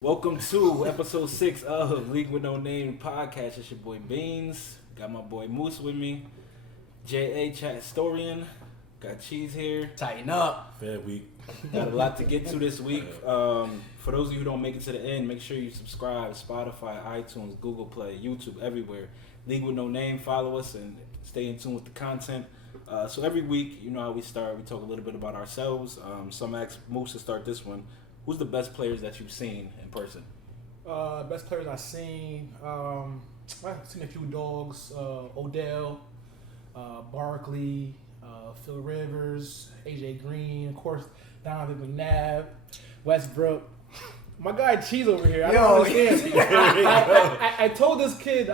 Welcome to episode 6 of League with No Name podcast. It's your boy Beans. Got my boy Moose with me. J.A. Chat Historian. Got Cheese here. Tighten up. Fair week. Got a lot to get to this week. For those of you who don't make it to the end, make sure you subscribe. Spotify, iTunes, Google Play, YouTube, everywhere. League with No Name. Follow us and stay in tune with the content. So every week, you know how we start. We talk a little bit about ourselves. Some ask Moose to start this one. Who's the best players that you've seen in person? Best players I've seen. I've seen a few dogs. Odell, Barkley, Phil Rivers, AJ Green, of course, Donovan McNabb, Westbrook. My guy Cheese over here. I don't understand. I told this kid,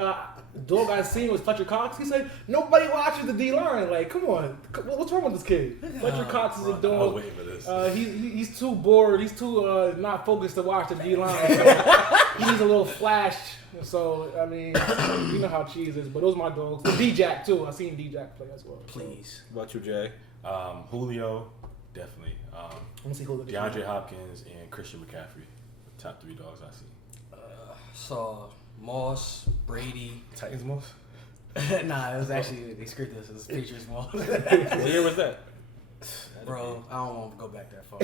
dog I seen was Fletcher Cox. He said nobody watches the D line. Like, come on, what's wrong with this kid? Fletcher Cox is a I was dog. waiting for this. He's too bored. He's too not focused to watch the D line. So he needs a little flash. So I mean, you know how Cheese is. But those are my dogs. The D-Jack too. I've seen D-Jack play as well. Please. What about you, Jay? Julio, definitely. Let me see who DeAndre Hopkins and Christian McCaffrey. Top 3 dogs I see. Saw Moss, Brady. Titans most? Nah, it was actually they screwed this. It was Patriots Moss. What year was that? Bro, I don't want to go back that far.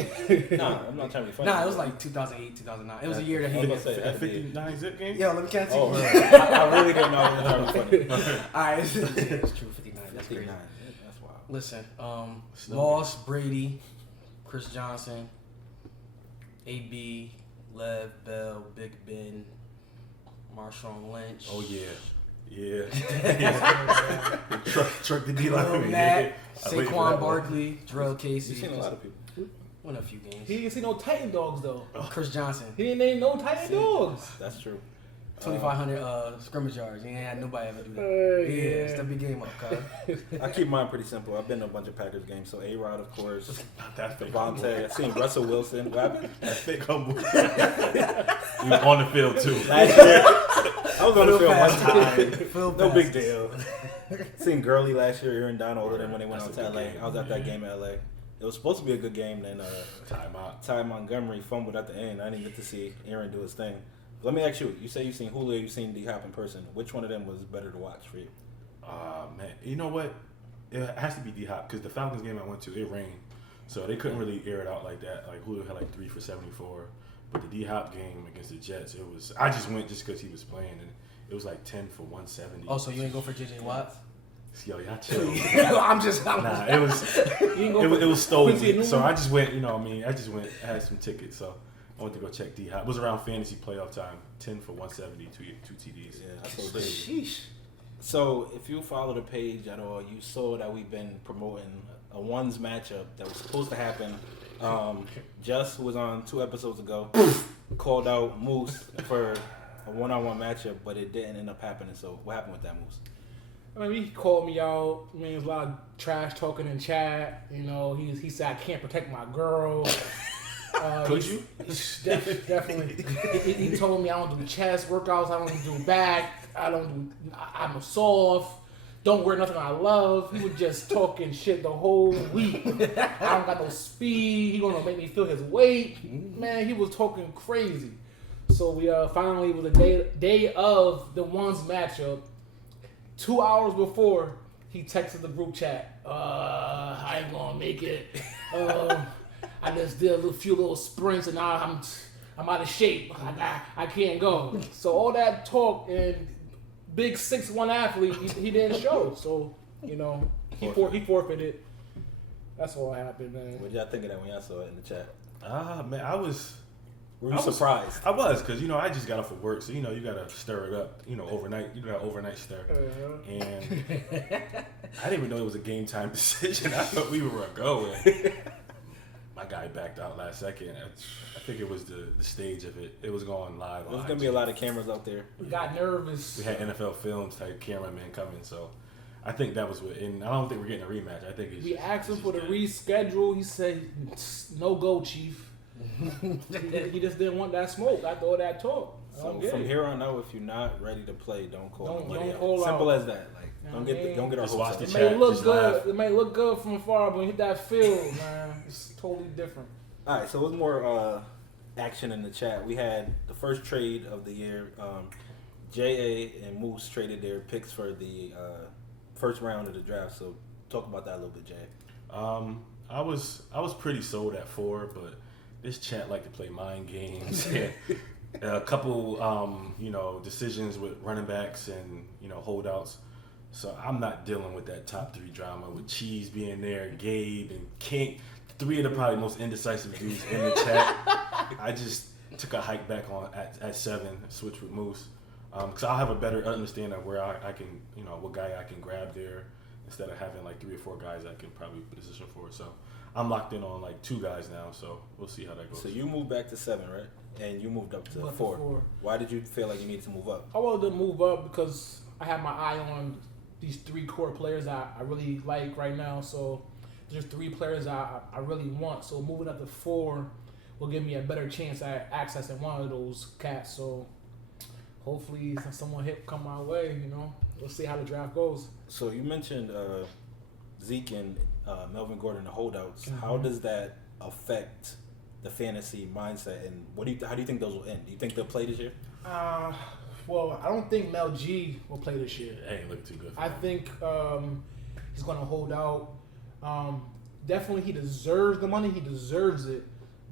Nah, I'm not trying to be funny. Nah, it was like 2008, 2009. It was a year that I he. was gonna say, That 59 zip game? Yo, let me catch Oh, you. I really didn't know I was trying to be funny. Alright, it's true. 59. That's crazy. 59. That's wild. Listen, Snow Moss, Brady, Chris Johnson, AB, Lev, Bell, Big Ben, Marshawn Lynch. Oh, yeah. Yeah. truck the D Lil line. Matt, I waited for Saquon that one. Barkley, Jarrell Casey. You've seen a lot of people. Won a few games. He didn't see no Titan dogs though. Chris Johnson. He didn't name no Titan dogs. That's true. 2,500 scrimmage yards. You ain't had nobody ever do that. Yeah. Step your game up, cuz. I keep mine pretty simple. I've been to a bunch of Packers games. So A-Rod, of course. Not that fake. Devontae. I've seen Russell Wilson. What happened? That fake humble. You on the field, too. Last year, I was on the field one time. Phil No big passes. deal. Seen Gurley last year, Aaron Donald, and then when they went out That's to a LA. good game. I was at that game in LA. It was supposed to be a good game. Then Timeout. Ty Montgomery fumbled at the end. I didn't get to see Aaron do his thing. Let me ask you. You say you've seen Julio, you've seen D-Hop in person. Which one of them was better to watch for you? Man. You know what? It has to be D-Hop because the Falcons game I went to, it rained. So they couldn't really air it out like that. Like Julio had like 3 for 74. But the D-Hop game against the Jets, it was. I just went just because he was playing, and it was like 10 for 170. Oh, so you ain't go for JJ Watt? Yo, y'all chill. I'm just. Nah, it was it was stolen. So I just went, you know what I mean? I just went, I had some tickets, so I went to go check D-Hop. It was around fantasy playoff time. 10 for 170, two TDs. Yeah, that's so big. Sheesh. So, if you follow the page at all, you saw that we've been promoting a ones matchup that was supposed to happen. Just who was on 2 episodes ago called out Moose for a one-on-one matchup, but it didn't end up happening. So, what happened with that, Moose? I mean, he called me out. I mean, there's a lot of trash talking in chat. You know, he said I can't protect my girl. Could you? Definitely. He told me I don't do chest workouts. I don't do back. I'm soft. Don't wear nothing I love. He was just talking shit the whole week. I don't got no speed. He gonna make me feel his weight. Man, he was talking crazy. So we finally, it was the day of the ones matchup. 2 hours before, he texted the group chat. I ain't gonna make it. I just did a few little sprints and now I'm out of shape. I can't go. So all that talk and big 6'1" athlete, he didn't show. So, you know, he forfeited. That's all happened, man. What did y'all think of that when y'all saw it in the chat? Man, I was Were you surprised? I was, because, you know, I just got off of work, so, you know, you got to stir it up, you know, overnight. You know that overnight stir. And I didn't even know it was a game time decision. I thought we were a go. And my guy backed out last second. I think it was the stage of it. It was going live. There's going to be a lot of cameras out there. We got nervous. We had NFL Films type cameraman coming, so I think that was what. And I don't think we're getting a rematch. I think We asked him for the reschedule. He said, no go, Chief. He just didn't want that smoke after all that talk. So from here on out, if you're not ready to play, don't call nobody don't out. call Simple out. as that. Like don't get our Just hopes watch up. the It chat. may look just good. laugh. It may look good from afar, but when you hit that field, man, it's totally different. All right, so what's more action in the chat. We had the first trade of the year. J.A. and Moose traded their picks for the first round of the draft. So talk about that a little bit, Jay. I was pretty sold at 4, but this chat like to play mind games. A couple decisions with running backs and holdouts. So I'm not dealing with that top 3 drama with Cheese being there, Gabe and King, 3 of the probably most indecisive dudes in the chat. I just took a hike back on at 7, switched with Moose, because I'll have a better understanding of where I can, what guy I can grab there instead of having like 3 or 4 guys I can probably position for. So I'm locked in on like 2 guys now. So we'll see how that goes. So you moved back to 7, right? And you moved up to 4. Why did you feel like you needed to move up? I wanted to move up because I have my eye on these 3 core players I really like right now. So there's 3 players I really want. So moving up to 4 will give me a better chance at accessing one of those cats. So hopefully someone hit come my way. We'll see how the draft goes. So you mentioned Zeke and Melvin Gordon, the holdouts. Mm-hmm. How does that affect the fantasy mindset, and how do you think those will end? Do you think they'll play this year? Well, I don't think Mel G will play this year. It ain't looking too good. I think he's going to hold out. Definitely, he deserves the money. He deserves it.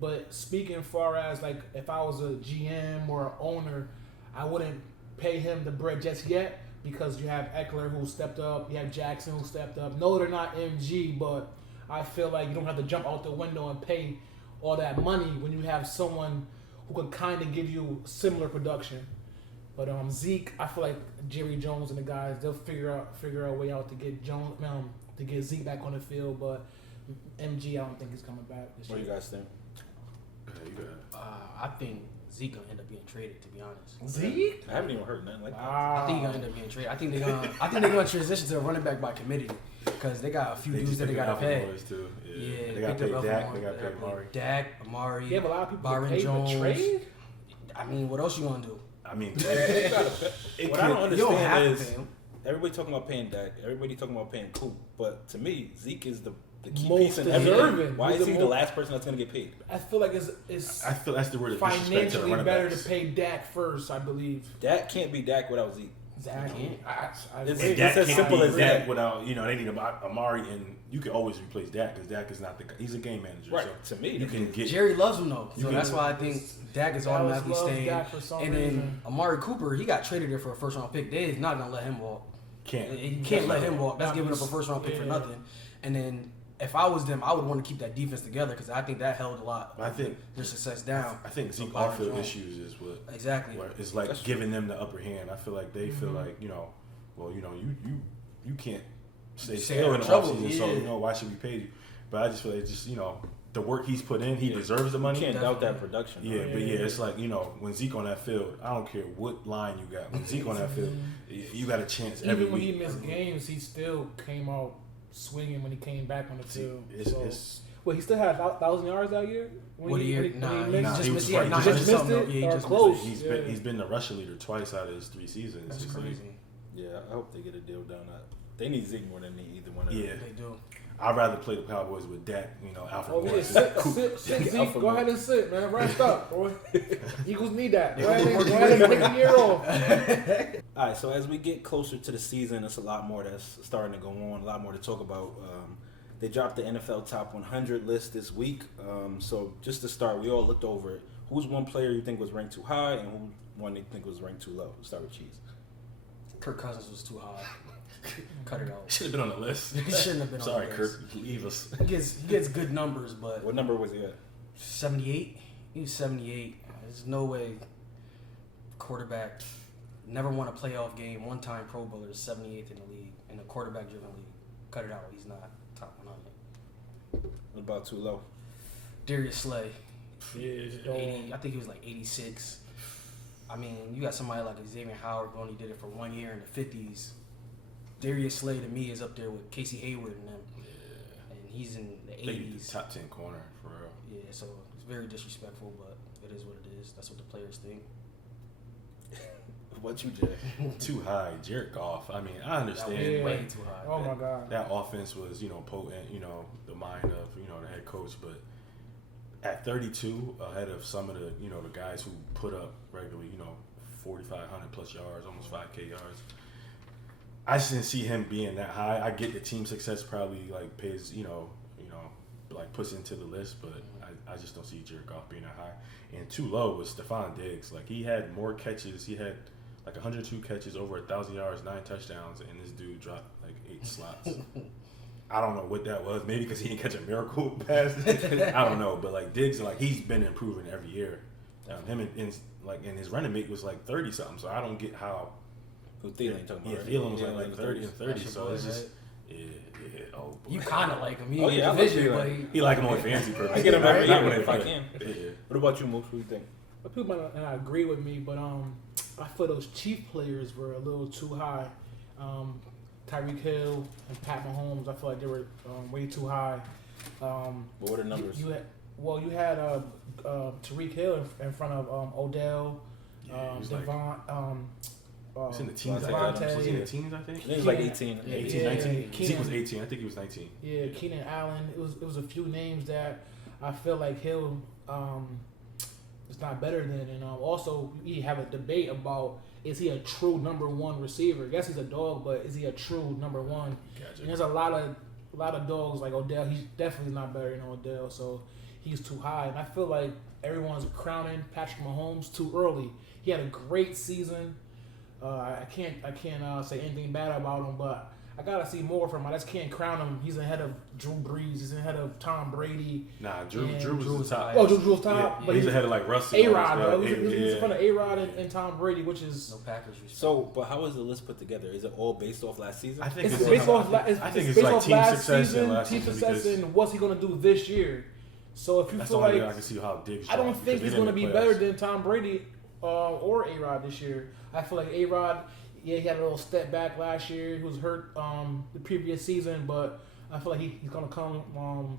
But speaking far as like if I was a GM or an owner, I wouldn't pay him the bread just yet because you have Eckler who stepped up. You have Jackson who stepped up. No, they're not MG, but I feel like you don't have to jump out the window and pay all that money when you have someone who could kind of give you similar production. But Zeke, I feel like Jerry Jones and the guys, they'll figure out a way out to get Zeke back on the field. But MG, I don't think he's coming back this year. What do you guys think? I think Zeke gonna end up being traded. To be honest, Zeke? I haven't even heard nothing like that. I think he's gonna end up being traded. I think they're gonna transition to a running back by committee because they got a few dudes that they gotta pay. Too. Yeah, they gotta pay Dak. They gotta pay Amari. Dak, Amari. You have a lot of people Byron paid Jones. to trade? I mean, what else you gonna do? I mean, What I don't You don't have understand to is pay him. everybody talking about paying Dak, everybody talking about paying Coop, but to me, Zeke is the key Most piece in everything. deserving. Why He's is the he the most- last person that's going to get paid? I feel like it's I feel that's the word of disrespect to the financially running better backs. to pay Dak first, I believe. Dak can't be Dak without Zeke. Exactly. I It's- agree. it's Dak as can't simple be as Dak that. without they need Amari, and you can always replace Dak because Dak is not he's a game manager. Right. So To me, you can get Jerry loves him though, You so can- that's why I think Dak is Dallas automatically loves staying. Dak for some And then reason. Amari Cooper, he got traded there for a first round pick. They is not gonna let him walk. can't. You can't let him walk. That's That giving up a was- first round pick for yeah. nothing. And then if I was them, I would want to keep that defense together because I think that held a lot I think their success down. I think Zeke Byron off-field Jones. issues is what Exactly. is like That's giving them the upper hand. I feel like they feel Mm-hmm. like well you can't stay Stay still out in of the trouble, offseason, so yeah. why should we pay you? But I just feel like it's just the work he's put in, he deserves the money. You can't doubt that production. Yeah, though. but it's like when Zeke on that field, I don't care what line you got. When Zeke on that field, you got a chance every Even when he week. missed games, he still came out swinging when he came back on the field. It's Well, he still had 1,000 yards that year. What a year? Nah, he Nah, just he missed. was Yeah, right. nah, He he just just missed missed it it. or Just close. he's Yeah. been the rushing leader twice out of his 3 seasons. That's It's like- crazy. Yeah, I hope they get a deal done. They need Zeke more than they either one of them. Yeah, They do. I'd rather play the Cowboys with Dak. Alfred Oh, yeah, Morris. sit, Zeke. Alpha Go mode. ahead and sit, man. Rest up, boy. Eagles need that. Go ahead and take a year off. All right, so as we get closer to the season, it's a lot more that's starting to go on, a lot more to talk about. They dropped the NFL Top 100 list this week. So just to start, we all looked over it. Who's one player you think was ranked too high, and who one you think was ranked too low? We'll start with Cheese. Kirk Cousins was too high. Cut it out. Should have been on the list. He shouldn't have been Sorry, on the Kirk. list. Leave us. He gets good numbers, but What number was he at? 78. He was 78. There's no way quarterback never won a playoff game. One time Pro Bowler, 78th in the league in a quarterback driven league. Cut it out. He's not top 100. What about too low? Darius Slay, Yeah, 80. I think he was like 86. I mean, you got somebody like Xavier Howard who only did it for 1 year in the 50s. Darius Slay to me is up there with Casey Hayward and them. Yeah. And he's in the I think he's 80s. the top 10 corner for real. Yeah, so it's very disrespectful, but it is what it is. That's what the players think. What you, Jay? Too high. Jared Goff. I mean, I That understand. was Yeah. way too high. Oh my God. That offense was, potent, the mind of, the head coach, but at 32, ahead of some of the the guys who put up regularly 4,500 plus yards, almost 5K yards. I just didn't see him being that high. I get the team success probably like pays like puts into the list, but I just don't see Jared Goff being that high. And too low was Stephon Diggs. Like he had more catches. He had like 102 catches, over 1,000 yards, 9 touchdowns, and this dude dropped like 8 slots. I don't know what that was. Maybe because he didn't catch a miracle pass. I don't know. But like Diggs, like he's been improving every year. Him and his running mate was like 30 something. So I don't get how. Who Thielen talking about? Thielen was like 30 and 30. So it's just oh. Boy. You kind of like him. You yeah, I like vision, like but Thielen. He like him on fantasy purposes. I get him every Not year when if I they can. play. Yeah. What about you, Mooks? What do you think? But people might not agree with me, but I feel those Chief players were a little too high. Tyreek Hill and Pat Mahomes, I feel like they were way too high. What were the numbers? You had Tyreek Hill in front of Odell, Yeah, he was like- Devon. It's in the teens. Devontae. Was he in the teens, I think? I think it was like 18. Yeah. 18, 19? Keenan. Zeke was 18. I think he was 19. Yeah, Keenan Allen. It was a few names that I feel like Hill is not better than. And also, we have a debate about, is he a true number one receiver? Yes, he's a dog, but is he a true number one? Gotcha. And there's a lot of dogs like Odell. He's definitely not better than Odell, so he's too high. And I feel like everyone's crowning Patrick Mahomes too early. He had a great season. I can't say anything bad about him, but I gotta see more from him. I just can't crown him. He's ahead of Drew Brees. He's ahead of Tom Brady. Nah, Drew And was the top. Oh, Drew's top, Yeah, but he's ahead of like Russell. A-Rod, though. Yeah, He's in front of A-Rod and Tom Brady, which is no Packers respect. So, but how is the list put together? Is it all based off last season? I think it's it's based off. I think It's it's based like off team last success season, and last team season success, because and what's he gonna do this year. So if you that's feel the only like way I can see how Diggs. I don't dropped, think because he's they going to didn't be make better playoffs. than Tom Brady or A-Rod this year. I feel like A-Rod, yeah, he had a little step back last year. He was hurt the previous season, but I feel like he's going to come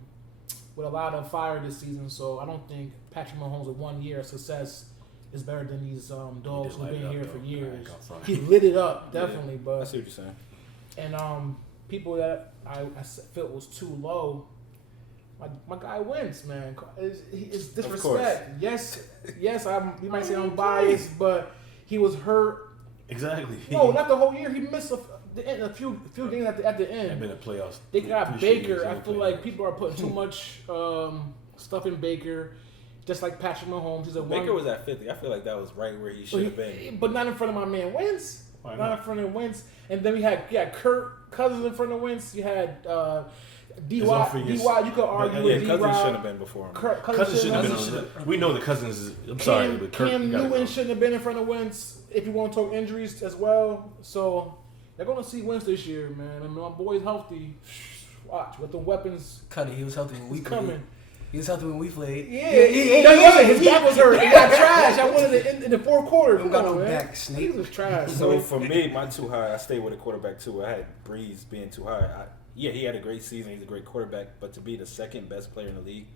with a lot of fire this season. So I don't think Patrick Mahomes with 1 year of success is better than these dogs who've light it been up, here though. for I years. ain't gonna front. He lit it up, definitely, I but see what you're saying. and people that I felt was too low. My guy Wentz, man, it's disrespect. Yes, you might say I'm biased, but he was hurt. Exactly. No, not the whole year. He missed a few games at the I've end. been in playoffs. They got 3 years, Baker. they I don't feel play like people are putting too much stuff in Baker, just like Patrick Mahomes. He's a Baker was at 50. I feel like that was right where he should have been. but not in front of my man Wentz. Why Not in front of Wentz. And then we had Kirk Cousins in front of Wentz. You had D.Y. You could argue with Yeah, Cousins D-Rod. shouldn't have been before him. Cousins shouldn't have been on. We know the Cousins. I'm sorry, but Kirk, Cam you gotta Newton go. shouldn't have been in front of Wentz if you want to talk injuries as well. So they're going to see Wentz this year, man. And my boy's healthy. Watch, with the weapons Cuddy, he was healthy when we coming. played. He was healthy when we played. Yeah, he wasn't. His back was hurt. He got trash. I wanted it in the fourth quarter. Don't Come got on, no man. back, Snake. He was trash. So for me, my too high, I stayed with a quarterback too. I had Breeze being too high. Yeah, he had a great season. He's a great quarterback, but to be the second best player in the league,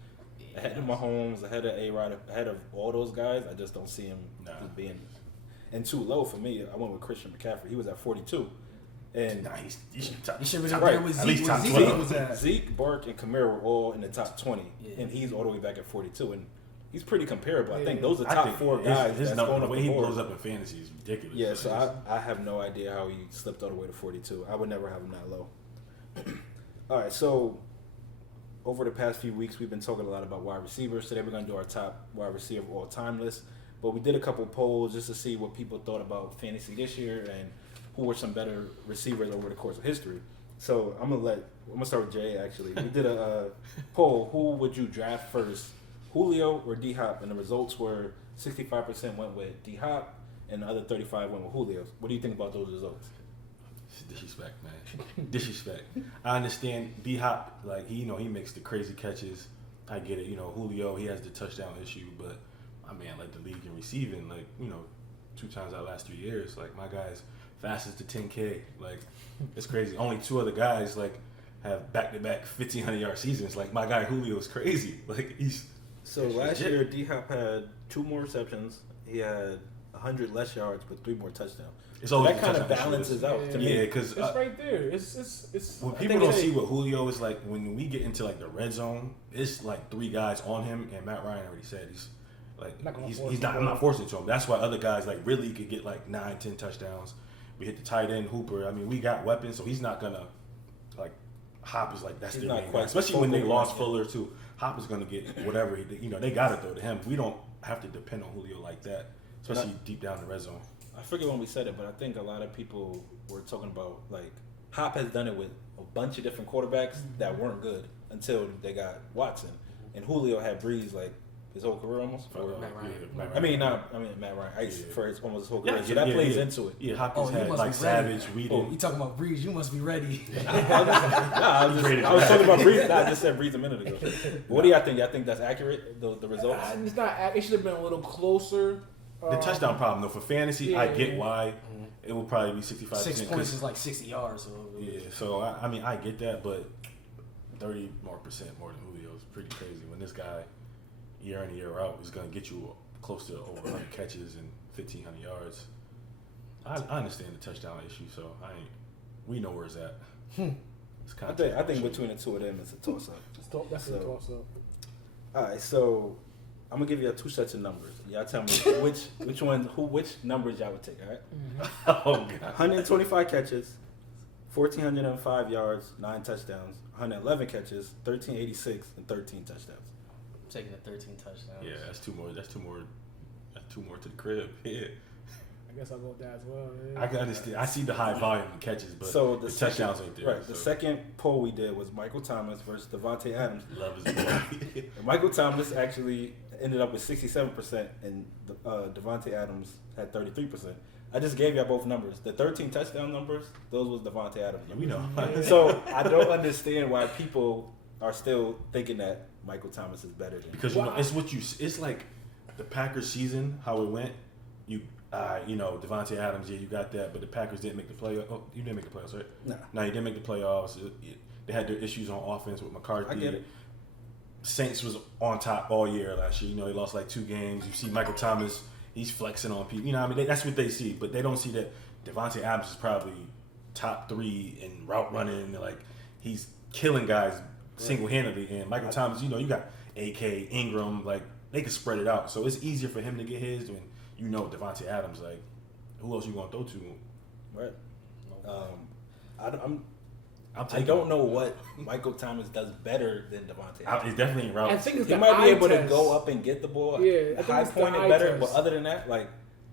ahead of Mahomes, ahead of A-Rod, ahead of all those guys, I just don't see him as being. And too low for me, I went with Christian McCaffrey. He was at 42. And Nah, he should top. You should have been Top up there right. with At Zeke. least Where top Zeke 12. was at. Zeke, Bark, and Kamara were all in the top 20, Yeah. and he's all the way back at 42. And he's pretty comparable. I think Yeah. those are I top think 4 his guys. His that's number, going the up way the he board. blows up in fantasy is ridiculous. Yeah, Like, so I have no idea how he slipped all the way to 42. I would never have him that low. All right, so over the past few weeks, we've been talking a lot about wide receivers. Today we're going to do our top wide receiver of all time list. But we did a couple polls just to see what people thought about fantasy this year and who were some better receivers over the course of history. So I'm gonna start with Jay. Actually, we did a poll. Who would you draft first, Julio or D Hop? And the results were 65% went with D Hop, and the other 35 went with Julio. What do you think about those results? disrespect, man. Disrespect. I understand D Hop, like he makes the crazy catches. I get it. Julio, he has the touchdown issue, but my man led the league in receiving. 2 times out of the last 3 years. Like my guy's fastest to 10K. Like it's crazy. Only 2 other guys have back-to-back 1,500 yard seasons. Like my guy Julio is crazy. Like he's So last legit. year, D Hop had 2 more receptions. He had 100 less yards but 3 more touchdowns. It's So always that the kind of touchdown issue. balances out to me. Yeah, because It's right there. It's. what I people think don't they- see what Julio is like when we get into like the red zone, it's like 3 guys on him, and Matt Ryan already said he's like Not gonna he's force not. it, I'm bro. not forcing it to him. That's why other guys like really could get like 9, 10 touchdowns. We hit the tight end Hooper. I mean, we got weapons, so he's not gonna like Hop is like that's He's their not main quite guy. Especially when they focal lost point. Fuller too. Hop is gonna get whatever they got to throw to him. We don't have to depend on Julio like that, especially deep down the red zone. I forget when we said it, but I think a lot of people were talking about like Hop has done it with a bunch of different quarterbacks that weren't good until they got Watson, and Julio had Breeze like his whole career almost. Or, Matt Ryan. Matt I mean, Matt Ryan for his almost his whole career. Yeah, so that yeah, plays yeah. into it. Yeah, Hopkins Oh, you had must like be ready. Savage, Reed. You talking about Breeze? You must be ready. I was talking about Breeze. I just said Breeze a minute ago. But what do y'all think? Y'all think that's accurate? The results? It's not. It should have been a little closer. The touchdown problem though for fantasy, I get Yeah. why it will probably be 65%. 6 points is like 60 yards. So Yeah, so I mean I get that, but 30% more than Julio is pretty crazy. When this guy year in and year out is going to get you close to over 100 catches and 1,500 yards. I understand the touchdown issue, so we know where it's at. It's I think between the two of them, it's a toss up. That's a toss up. All right, so I'm gonna give you 2 sets of numbers. Y'all tell me which numbers y'all would take. All right. Oh god. 125 catches, 1,405 yards, 9 touchdowns. 111 catches, 1,386, and 13 touchdowns. I'm taking the 13 touchdowns. Yeah, that's two more to the crib. Yeah. I guess I'll go with that as well. Yeah. I can understand. I see the high volume of catches, but So the second- touchdowns ain't there. Right. The so. second poll we did was Michael Thomas versus Devontae Adams. Love his boy. And Michael Thomas actually ended up with 67%, and Devontae Adams had 33%. I just gave y'all both numbers. The 13 touchdown numbers, those was Devontae Adams. we know. So I don't understand why people are still thinking that Michael Thomas is better than. Because it's like the Packers season, how it went. Devontae Adams, yeah, you got that, but the Packers didn't make the playoffs. Oh, you didn't make the playoffs, right? No, you didn't make the playoffs. They had their issues on offense with McCarthy. I get it. Saints was on top all year last year. They lost like 2 games. You see Michael Thomas, he's flexing on people. That's what they see, but they don't see that Devontae Adams is probably top 3 in route running. Like he's killing guys single-handedly. And Michael Thomas, you got AK, Ingram, like they can spread it out. So it's easier for him to get his than Devontae Adams. Like who else you gonna throw to? Right. I taking don't him. know what Michael Thomas does better than Devontae Adams. It's definitely in routes. I think it's He the might be eye able test. to go up and get the ball. Yeah, I think high it's the point eye it better. test. But other than that, like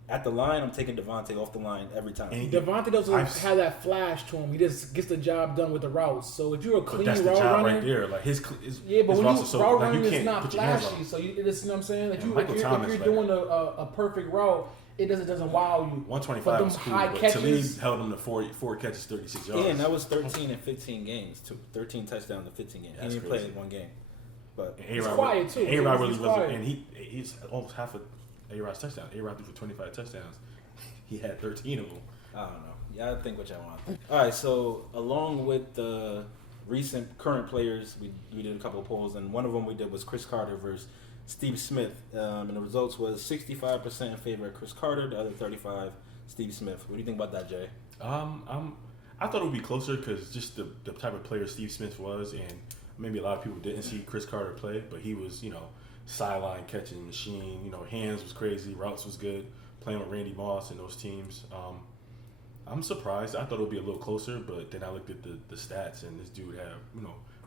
at the line, I'm taking Devontae off the line every time. And Devontae doesn't I've- have that flash to him. He just gets the job done with the routes. So if you're a But clean that's the route job runner, right there. Like his yeah, but his when routes you are so route like running you is can't not put your hands on flashy. him. So you know what I'm saying? Like Yeah, you, Michael if Thomas, you're like- doing a perfect route, it doesn't wow you. 125 But them was cool, high but catches- Talib held him to four catches, 36 yards. Yeah, and that was 13 and 15 games. 13 touchdowns in 15 games. That's He didn't crazy. play one game. But And He's A-Rod quiet, too. A-Rod He's really quiet. wasn't, and he's almost half of A-Rod's touchdown. A-Rod threw for 25 touchdowns. He had 13 of them. I don't know. Y'all think what y'all want. All right, so along with the recent current players, we did a couple of polls, and one of them we did was Chris Carter versus Steve Smith. And the results was 65% in favor of Chris Carter, the other 35 Steve Smith. What do you think about that, Jay? I thought it would be closer because just the type of player Steve Smith was, and maybe a lot of people didn't see Chris Carter play, but he was, sideline catching machine. Hands was crazy, routes was good. Playing with Randy Moss and those teams. I'm surprised. I thought it would be a little closer, but then I looked at the stats, and this dude had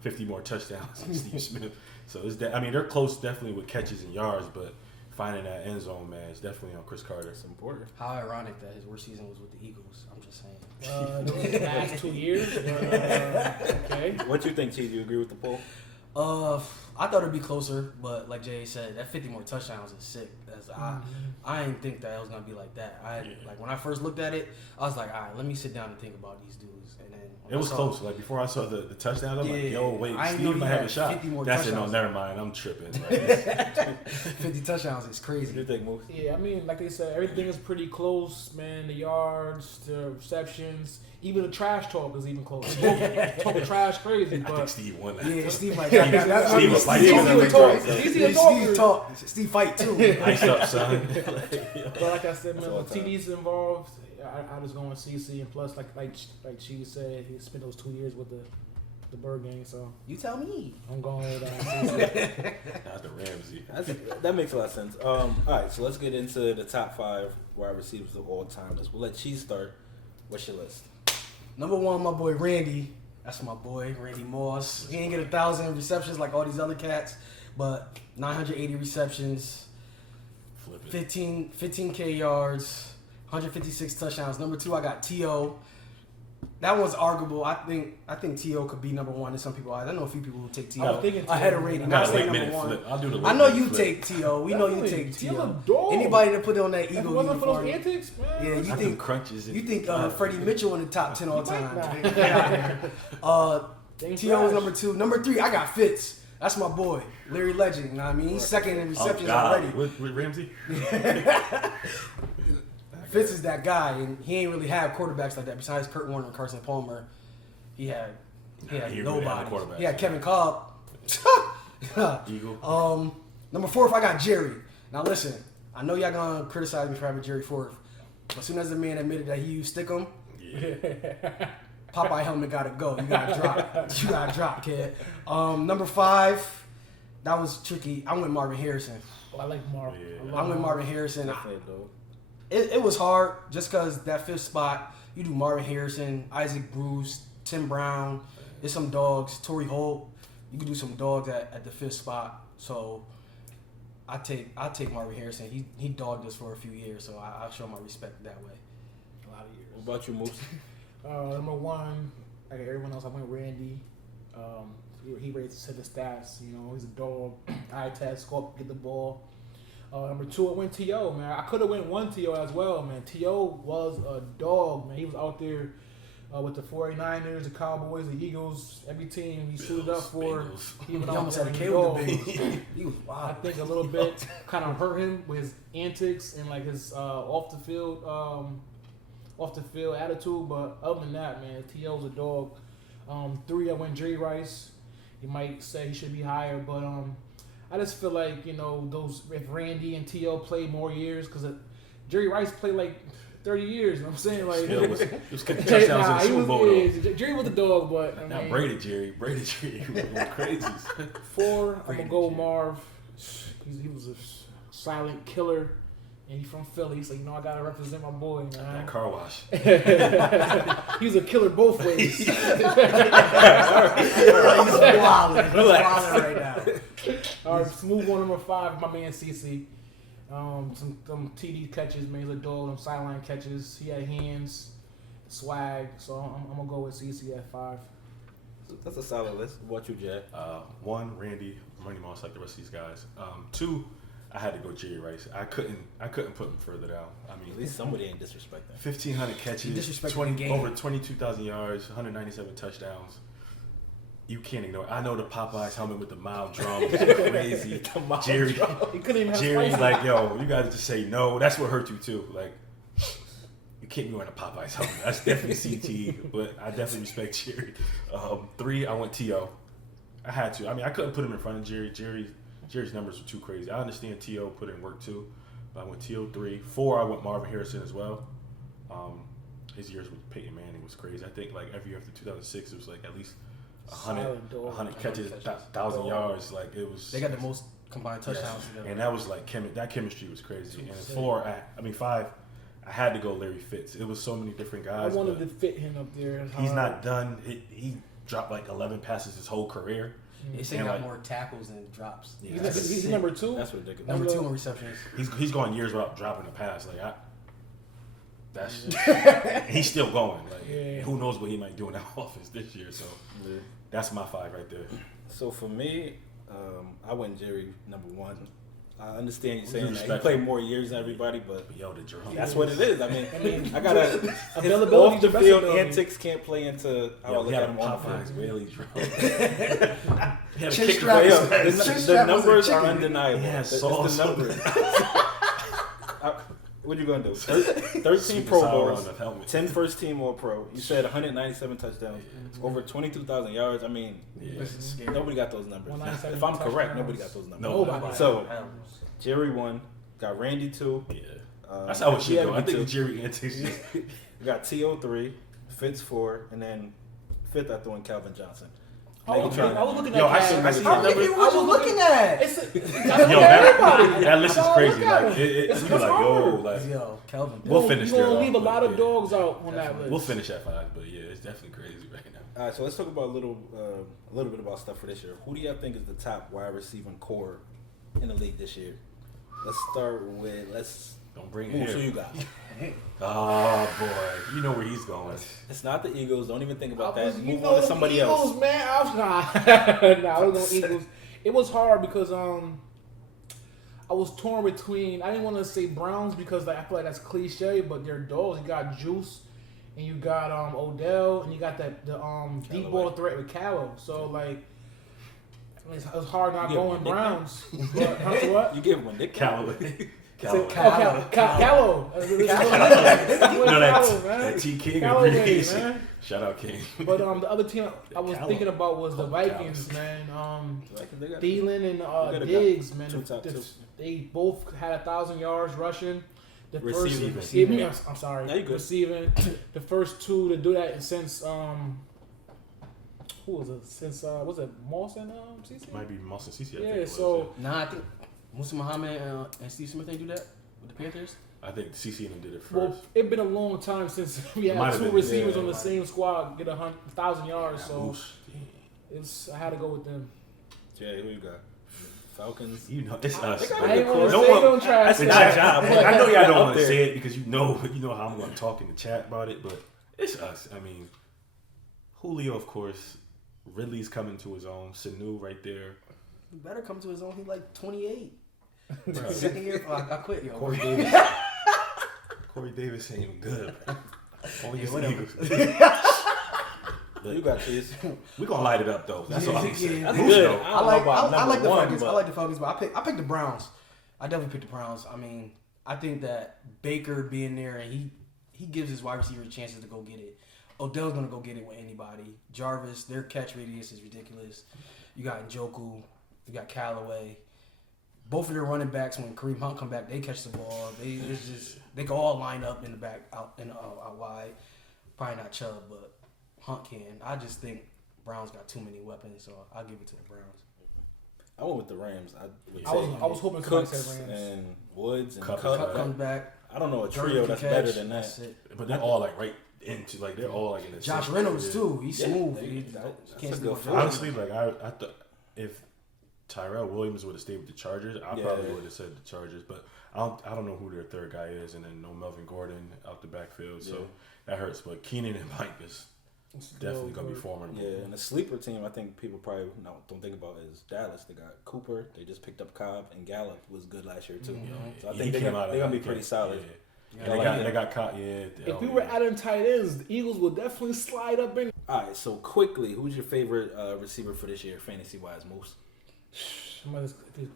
50 more touchdowns than Steve Smith. So they're close definitely with catches and yards, but finding that end zone, man, is definitely on Chris Carter. It's important. How ironic that his worst season was with the Eagles. I'm just saying. The last 2 years. Okay. What you think, Cheese? You agree with the poll? I thought it'd be closer, but like Jay said, that 50 more touchdowns is sick. I didn't think that it was gonna be like that. Like when I first looked at it, I was like, all right, let me sit down and think about these dudes. And then when It was I saw- close. Like before I saw the touchdown, I'm like, Yeah, yo, wait, I didn't know Steve he might have had a shot. 50 more That's it. No, touchdowns. never mind. I'm tripping. Like, 50 touchdowns is What do you crazy. think, Moose? Yeah, I mean, like they said, everything is pretty close, man. The yards, the receptions, even the trash talk is even close. Talk trash crazy, I think but Steve won that. Yeah, Steve might. Steve That's what Steve he was Fight Steve on would the talk. right, Steve talk. Steve fight too. Ice up, son. But like I said, man, all with time. TD's involved, I just going with CC, and plus, like she said, he spent those 2 years with the Bird gang, so You tell me. I'm going with CC. Not the Ramsey. That makes a lot of sense. All right, so let's get into the top 5 wide receivers of all time. We'll let Cheese start. What's your list? Number 1, my boy Randy. That's my boy, Randy Moss. He ain't get 1,000 receptions like all these other cats, but 980 receptions, Flip it. 15K yards, 156 touchdowns. Number 2, I got T.O. That one's arguable. I think T.O. could be number 1 in some people's eyes. I know a few people who take T.O. I'm thinking ahead T.O. of Randy. I Not got a saying late number minute 1. flip. I'll do the late I know minute you flip. take T.O. We know you Definitely. take T.O. T.O. a dog. Anybody that put on that If it Eagle wasn't for those uniform. antics, man. Yeah, you I do think crunches. you think Freddie Mitchell in the top 10 all time. might Get out of here. James T.O. is Thrash. number 2. Number 3, I got Fitz. That's my boy, Larry Legend. You know what I mean? He's second in Oh, receptions God. already. With Ramsey? Fitz is that guy, and he ain't really had quarterbacks like that. Besides Kurt Warner and Carson Palmer, he had He really had nobody. quarterbacks. He had Kevin Cobb. Eagle. Number 4, I got Jerry. Now listen, I know y'all gonna criticize me for having Jerry 4th, but as soon as the man admitted that he used Stickum, Yeah. Popeye helmet gotta go. You gotta drop. You gotta drop, kid. Number 5, that was tricky. I went Marvin Harrison. Oh, I like Marv. Yeah. I went Marvin Harrison. Definitely a dog. It was hard just because that 5th spot, you do Marvin Harrison, Isaac Bruce, Tim Brown, there's some dogs, Torrey Holt. You could do some dogs at the 5th spot. So I take Marvin Harrison. He dogged us for a few years, so I'll show my respect that way. A lot of years. What about you, Moose? Number 1, like everyone else, I went Randy. He rates to the stats. You know, he's a dog. Eye test, go up, get the ball. Number 2, I went T.O., man. I could have went 1 T.O. as well, man. T.O. was a dog, man. He was out there with the 49ers, the Cowboys, the Eagles, every team he suited up for. Bengals. He went He out almost there had a and K with dog. the Bengals. He was I wild. think a little bit kind of hurt him with his antics and like his off the field attitude. But other than that, man, T.O.'s a dog. 3, I went Jerry Rice. You might say he should be higher, but I just feel like, you know, if Randy and T.O. played more years, because Jerry Rice played like 30 years. You know what I'm saying? Like, Still was kicking touchdowns in the Super Bowl, though. Jerry was a dog, but I Now mean, Brady Jerry went crazy. 4, I'm Brady gonna go Jerry. Marv. He was a silent killer, and he's from Philly, so you know I gotta represent my boy, That man. car wash. He's a killer both ways. He's wilding. He's wilding right now. All right, let's move on to number 5, my man CC. Some TD catches, man. He's a dog. Some sideline catches. He had hands, swag. So I'm gonna go with CC at 5. That's a solid list. What about you, Jay? 1, Randy Moss, like the rest of these guys. 2, I had to go Jerry Rice. I couldn't put him further down. I mean, At least somebody ain't disrespecting. 1,500 catches, He disrespected the game. over 22,000 yards, 197 touchdowns. You can't ignore it. I know the Popeyes helmet with the mild drum is crazy. Jerry, He couldn't even have Jerry's spicy. like, yo, you guys just say no. That's what hurt you too. Like, you can't be wearing a Popeyes helmet. That's definitely CT, but I definitely respect Jerry. 3, I went T.O. I had to. I mean, I couldn't put him in front of Jerry. Jerry's numbers were too crazy. I understand T.O. put in work too, but I went T.O. 3. 4, I went Marvin Harrison as well. His years with Peyton Manning was crazy. I think like every year after 2006, it was like at least 100 Solid dog. 100 catches, 100 1,000 Dog. yards. Like it was. They got the most combined touchdowns together. And that was like that chemistry was crazy. And 4, 5, I had to go Larry Fitz. It was so many different I guys. wanted but to fit him up there. he's not done. He dropped like 11 passes his whole career. They say he And, got like- more tackles than drops. Yeah, He's, that's he's sick. number 2. That's ridiculous. Number 2 in receptions. He's gone years without dropping a pass. Like that's he's still going. Like Yeah. who knows what he might do in that offense this year. So Yeah. that's my 5 right there. So for me, I went Jerry number 1. I understand you With saying that he respect. played more years than everybody, but But yo, the drum. that's what it is. I mean, I gotta his Availability off the to best field ability. antics can't play into how I Yo, look he at had him a on the Popeyes field. whaley drum. He had a Chin kick strap away. was- Yo, Chin the strap was a numbers are chicken. undeniable. Yeah, It's sauce. the numbers. What you gonna do? 13 Sweet Pro and sour Bowls, on the helmet. 10 first team All Pro. You said 197 touchdowns, over 22,000 yards. I mean, Yeah. This is scary. nobody got those numbers. 197 If I'm correct, touchdowns. nobody got those numbers. No. Nobody. So Hell. Jerry won. Got Randy 2. Yeah. That's how it should yeah, go. I me think too. the Jerry antics just We got T.O. 3, Fitz 4, and then 5th I threw in Calvin Johnson. I was looking at Yo, I Cavs. see the How many numbers. people was you looking at? It's Yo, that list is Don't crazy. look at Like, him. it's It's you like, yo, hard. like, Yo, Kelvin. We'll You're finish gonna there, leave a though, lot but of yeah. dogs out on that list. we'll finish at 5, but yeah, it's definitely crazy right now. All right, so let's talk about a little bit about stuff for this year. Who do y'all think is the top wide receiving core in the league this year? Let's start with Don't bring Moose, it who you here. got? Oh boy, you know where he's going. It's not the Eagles. Don't even think about I was- that. you Move know on to the somebody Eagles, else. Man, I was going Eagles. It was hard because I was torn between. I didn't want to say Browns because I feel like that's cliche, but they're dogs. You got Juice, and you got Odell, and you got the deep ball threat with Callow. So like, it's hard not You give him going a nickname? Browns. But, huh, what? You give him a nickname. Callaway. Callow. Callaway. Callow. No, that T King Callaway, abbreviation. man. Shout out King. But the other team I was Callow. thinking about was the Oh, Vikings, Callow. man. They got- Thielen and got Diggs, man. two top two. They both had 1,000 yards rushing. The Receiving. first, I'm sorry, No, you good. receiving. The first two to do that since who was it? Since was it Moss and CC? Might be Moss and CC. I Yeah, think it was, so Nah, I think Musa Muhammad and Steve Smith ain't do that with the Panthers. I think CC and them did it first. well, it's been a long time since we Might had have two been, receivers yeah, on the might same squad get 1,000 yards. Yeah, So Moose. I had to go with them. Jay, who you got? Falcons. You know, it's us. got I ain't good want to core. say one- don't try. That's to not say- a job. I know y'all Up don't want to there. say it because you know how I'm going to talk in the chat about it, but it's us. I mean, Julio, of course. Ridley's coming to his own. Sanu right there. He better come to his own. He like 28. Bro. Second year. Oh, I quit, yo. Corey Davis. Corey Davis ain't even good. Only against the whatever. Eagles. You got Cheese. We're going to light it up, though. That's all I'm Yeah, saying. That's Moose, good. though. I like about I like the number one, Falcons. I but- like the Falcons, but I picked the Browns. I definitely picked the Browns. I mean, I think that Baker being there and he gives his wide receiver chances to go get it. Odell's gonna go get it with anybody. Jarvis, their catch radius is ridiculous. You got Njoku, you got Callaway. Both of their running backs, when Kareem Hunt come back, they catch the ball. They can all line up in the back out wide. Probably not Chubb, but Hunt can. I just think Browns got too many weapons, so I'll give it to the Browns. I went with the Rams. I was hoping somebody Cooks said Rams. and Woods and Cup Cup. is Cup comes back. I don't know a Gurley trio can that's catch, better than that. that's it. But they're all like right into, like, they're all like in the Josh same Reynolds area. too. He's Yeah, smooth. they- He that's can't a sleep good on fit. Josh. Honestly, like I thought if Tyrell Williams would have stayed with the Chargers, I Yeah. probably would have said the Chargers. But I don't know who their third guy is, and then no Melvin Gordon out the backfield, so Yeah. that hurts. But Keenan and Mike is definitely gonna be formidable. Yeah, and the sleeper team I think people probably don't think about is Dallas. They got Cooper. They just picked up Cobb, and Gallup was good last year too. So I He think came out they're of- gonna be pretty solid. Yeah. Yeah, And I they like got it. they got caught. Yeah. If we were adding tight ends, the Eagles would definitely slide up in. All right, so quickly, who's your favorite receiver for this year, fantasy wise, Moose?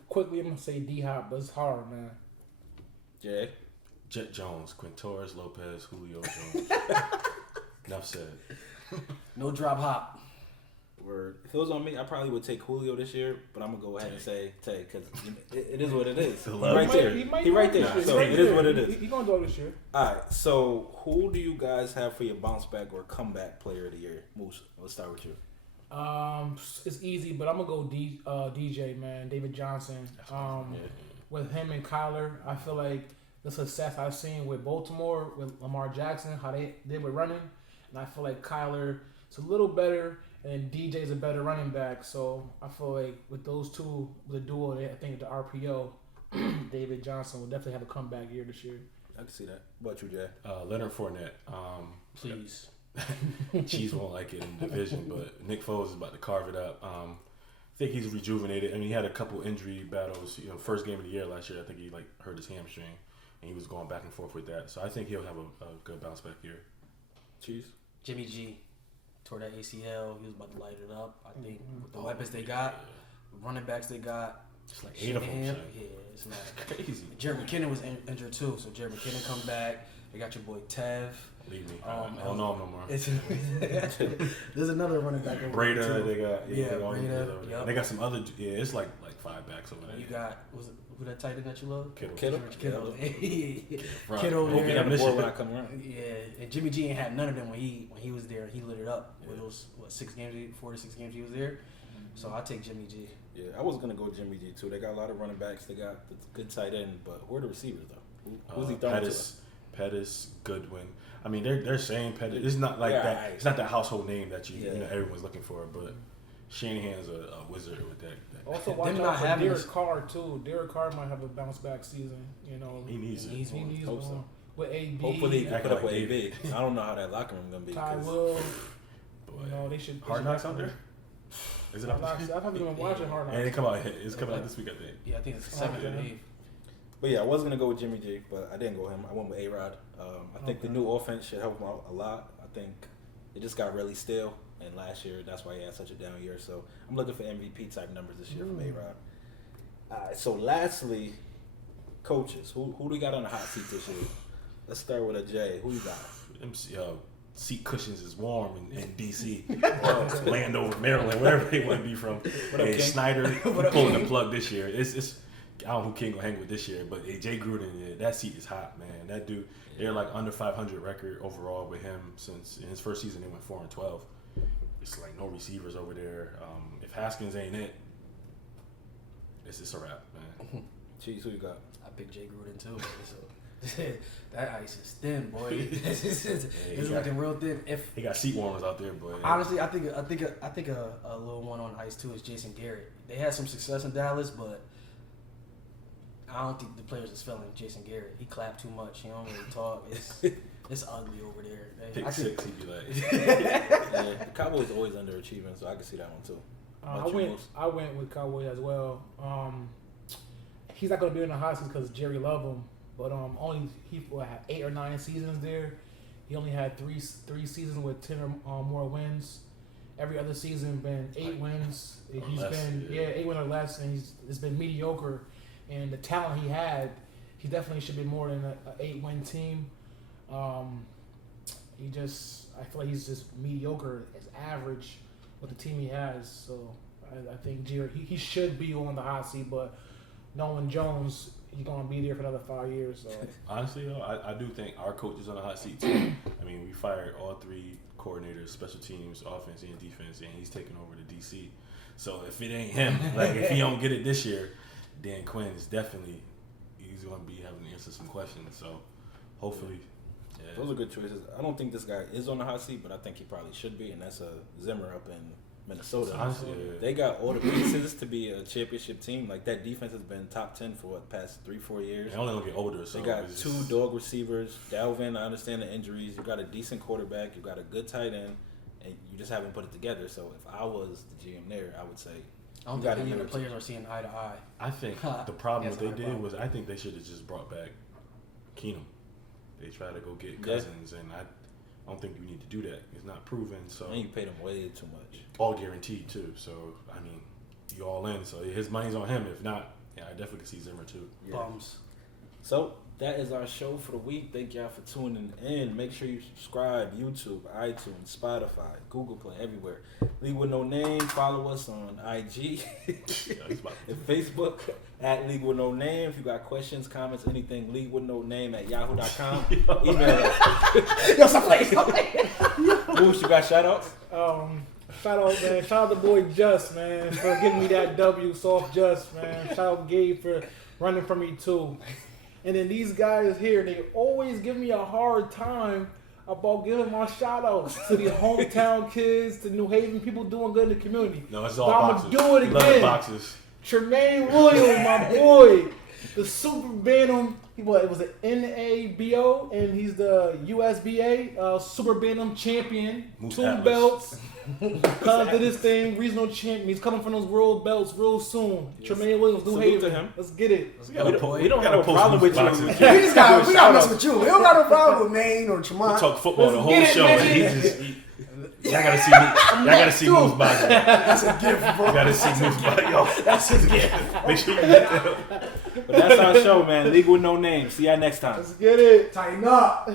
Quickly, I'm gonna say D Hop, but it's hard, man. Jay. Jet Jones, Quintores Lopez, Julio Jones. Enough said. No drop hop. Word. If it was on me, I probably would take Julio this year, but I'm gonna go ahead and say Tay because it is what it is. The He love. right there. He might He right do there. this So year. it is what it is. He gonna do it this year. All right. So who do you guys have for your bounce back or comeback player of the year? Moose. Let's start with you. It's easy, but I'm gonna go DJ, man, David Johnson. With him and Kyler, I feel like the success I've seen with Baltimore, with Lamar Jackson, how they were running, and I feel like Kyler is a little better, and DJ's a better running back. So I feel like with those two, the duo, I think the RPO, David Johnson will definitely have a comeback year this year. I can see that. What about you, Jay? Leonard Fournette. Please. Cheese won't like it in the division, but Nick Foles is about to carve it up. I think he's rejuvenated. I mean, he had a couple injury battles. First game of the year last year, I think he hurt his hamstring, and he was going back and forth with that. So I think he'll have a good bounce back year. Cheese. Jimmy G tore that ACL. He was about to light it up. I think with the weapons they got, running backs they got, It's like 8 of them. Shanahan, son. yeah, It's mad. Crazy. Jared McKinnon was injured too, so Jared McKinnon come back. They got your boy Tev. Leave me. I don't know him no more. There's another running back over Breda, there, too. they got Breda. Yep. They got some other. Yeah, it's like 5 backs over there. You got who that tight end that you love? Kittle. Kittle. Right. Kittle Hope you there. have the board when I come around. Yeah, and Jimmy G ain't had none of them when he was there. He lit it up. With those 4 to 6 games he was there. So I take Jimmy G. Yeah, I was gonna go Jimmy G too. They got a lot of running backs. They got the good tight end, but who are the receivers though? Who's he throwing to? Pettis, Goodwin. I mean, they're saying Pettis. It's not like that. It's not that household name that you know everyone's looking for. But Shanahan's a wizard with that. Also, watch out for Derek Carr too. Derek Carr might have a bounce back season. You know, he needs it. He needs Hope one so. with AB. Hopefully, he can put up with like AB. I don't know how that locker room gonna be. Ty Will. You know, they should. Hard Knocks out there. Is it? Hard Knocks. I haven't even been watching Hard Knocks. And it's coming out this week, I think. Yeah, I think it's 7th or 8th. But yeah, I was gonna go with Jimmy G, but I didn't go him. I went with A-Rod. I think the new offense should help him out a lot. I think it just got really stale, and last year that's why he had such a down year. So I'm looking for MVP type numbers this year from A-Rod. So lastly, coaches. Who do we got on the hot seat this year? Let's start with a J. Who you got? Seat cushions is warm in D.C. Landover, Maryland, wherever they want to be from. Hey, Snyder pulling the plug this year. It's I don't know who King gonna hang with this year, but Jay Gruden, that seat is hot, man. That dude, they're like under 500 record overall with him since in his first season they went 4-12. It's like no receivers over there. If Haskins ain't it, it's just a wrap, man. Cheese, who you got? I picked Jay Gruden too. So that ice is thin, boy. It's looking real thin. If he got seat warmers out there, but honestly, I think a little one on ice too is Jason Garrett. They had some success in Dallas, but I don't think the players is feeling Jason Garrett. He clapped too much. He don't really talk. It's ugly over there. Pick 6, he'd be like. Yeah, the Cowboys always underachieving, so I can see that one too. I went with Cowboys as well. He's not going to be in the hot seat because Jerry loved him, but only he had 8 or 9 seasons there. He only had three seasons with 10 or more wins. Every other season been 8 wins. He's been 8 wins or less, and it's been mediocre. And the talent he had, he definitely should be more than an 8-win team. I feel like he's just mediocre as average with the team he has. So I think Jerry, he should be on the hot seat, but Nolan Jones, he's going to be there for another 5 years. So. Honestly, though, I do think our coach is on the hot seat too. I mean, we fired all 3 coordinators, special teams, offense and defense, and he's taking over the DC. So if it ain't him, like if he don't get it this year, Dan Quinn is definitely he's going to be having to answer some questions. So hopefully, yeah. Those are good choices. I don't think this guy is on the hot seat, but I think he probably should be, and that's Zimmer up in Minnesota. Honestly, They got all the pieces to be a championship team. Like that defense has been top 10 for the past 3-4 years. They only gonna get older. So they got 2 dog receivers. Dalvin, I understand the injuries. You got a decent quarterback. You got a good tight end, and you just haven't put it together. So if I was the GM there, I would say. I don't think any of the players are seeing eye to eye. I think the problem what they did was I think they should have just brought back Keenum. They tried to go get Cousins, and I don't think you need to do that. It's not proven. So and you paid him way too much. All guaranteed too. So I mean, you all in. So his money's on him. If not, yeah, I definitely could see Zimmer too. Yeah. Bums. So that is our show for the week. Thank y'all for tuning in. Make sure you subscribe. YouTube, iTunes, Spotify, Google Play, everywhere. League with No Name. Follow us on IG and Facebook at League with No Name. If you got questions, comments, anything, League with No Name at yahoo.com. Email us. Yo, stop playing. Whoosh, you got shout outs? Shout out, man. Shout out the boy Just, man, for giving me that W, soft Just, man. Shout out Gabe for running for me too. And then these guys here, they always give me a hard time about giving my shout outs to the hometown kids, to New Haven people doing good in the community. No, it's all so boxes. I'm going to do it again. Boxes. Tremaine Williams, my boy. The Super Bantam, it was an NABO, and he's the USBA Super Bantam champion. Moose 2 Atlas. belts. Comes to this thing, regional champion. He's coming from those world belts real soon. Yes. Tremaine Williams, New Salute Haven. to him. Let's get it. We don't have a post problem with Moose boxes. you. We got to mess with you. We don't got no problem with Maine or Tremont. We talk football the whole get it, show. man. And he just Y'all gotta see Moose body. That's a gift, bro. You gotta see Moose body, yo. That's a gift. Make sure you get them. But that's our show, man. League with no name. See y'all next time. Let's get it. Tighten up.